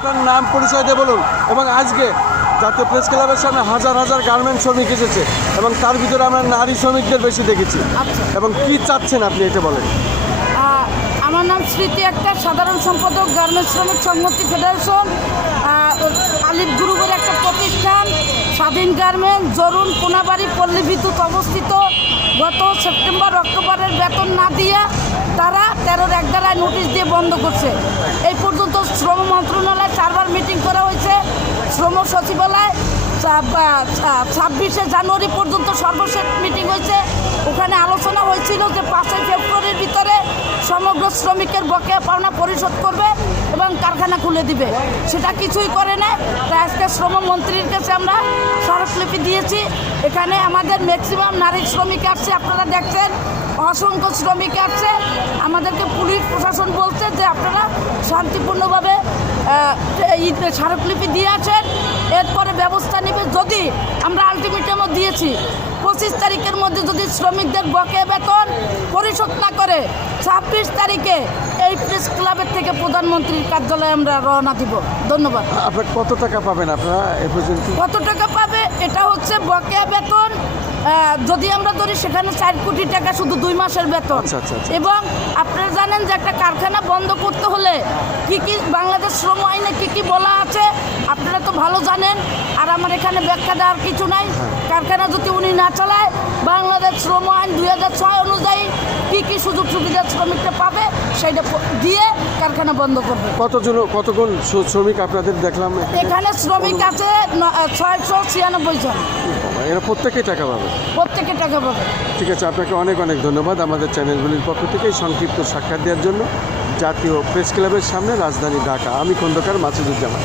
আপনার নাম পরিচয় দিয়ে বলুন। এবং আজকে জাতীয় প্রেস ক্লাবের সামনে হাজার হাজার গার্মেন্টস শ্রমিক এসেছে এবং তার ভিতরে আমরা নারী শ্রমিকদের বেশি দেখেছি। আচ্ছা, এবং কি চাচ্ছেন আপনি এটা বলেন। আমার নাম স্মৃতি আক্তার, সাধারণ সম্পাদক, গার্মেন্টস শ্রমিক সংহতি ফেডারেশন। আলিফ গ্রুপের একটা প্রতিষ্ঠান স্বাধীন গার্মেন্টস, জরুন, কোনাবাড়ি, পল্লী বিদ্যুৎ অবস্থিত। গত সেপ্টেম্বর অক্টোবরের বেতন না দিয়ে তারা 13-1 ধারায় নোটিশ দিয়ে বন্ধ করছে। এই পর্যন্ত শ্রম মন্ত্রণালয় 4বার মিটিং করা হয়েছে। শ্রম সচিবালয় 26শে জানুয়ারি পর্যন্ত সর্বশেষ মিটিং হয়েছে। ওখানে আলোচনা হয়েছিল যে 5ই ফেব্রুয়ারির ভিতরে সমগ্র শ্রমিকের বকেয়া পাওনা পরিশোধ করবে এবং কারখানা খুলে দিবে। সেটা কিছুই করে না। তাই আজকে শ্রমমন্ত্রীর কাছে আমরা স্মারকলিপি দিয়েছি। এখানে আমাদের ম্যাক্সিমাম নারী শ্রমিক আসছে, আপনারা দেখছেন অসংখ্য শ্রমিক আসছে। আমাদেরকে পুলিশ প্রশাসন বলছে যে আপনারা শান্তিপূর্ণভাবে স্মারকলিপি দিয়ে আছেন, এরপরে ব্যবস্থা নেবে। যদি আমরা আলটিমেটামও দিয়েছি 25 তারিখের মধ্যে যদি শ্রমিকদের বকেয়া বেতন পরিশোধ না করে 26 তারিখে এই প্রেস ক্লাবের থেকে প্রধানমন্ত্রীর কার্যালয়ে আমরা রওনা দিব। ধন্যবাদ। আপনার কত টাকা পাবেন আপনারা এ পর্যন্ত? কত টাকা পাবে? এটা হচ্ছে বকেয়া বেতন। যদি আমরা ধরি সেখানে 4 কোটি টাকা শুধু 2 মাসের বেতন। আচ্ছা, আচ্ছা, আচ্ছা। এবং আপনারা জানেন যে একটা কারখানা বন্ধ করতে হলে কি বাংলাদেশ শ্রম আইনে কি বলা আছে আপনারা তো ভালো জানেন। আর আমার এখানে ব্যাখ্যা দেওয়ার কিছু নাই। কারখানা যদি উনি না চালায়, বাংলাদেশ শ্রম আইন 2006 অনুযায়ী কি সুযোগ সুবিধা শ্রমিকরা পাবে সেটা দিয়ে কারখানা বন্ধ করবে। কতজন শ্রমিক আপনাদের দেখলাম এখানে শ্রমিক আছে 696 জন। এরা প্রত্যেকেই টাকা পাবে? প্রত্যেকে টাকা পাবে। ঠিক আছে, আপনাকে অনেক অনেক ধন্যবাদ আমাদের চ্যানেলগুলির পক্ষ থেকে এই সংক্ষিপ্ত সাক্ষাৎ দেওয়ার জন্য। জাতীয় প্রেস ক্লাবের সামনে, রাজধানী ঢাকা। আমি খন্দকার মাসুদুজ্জামান।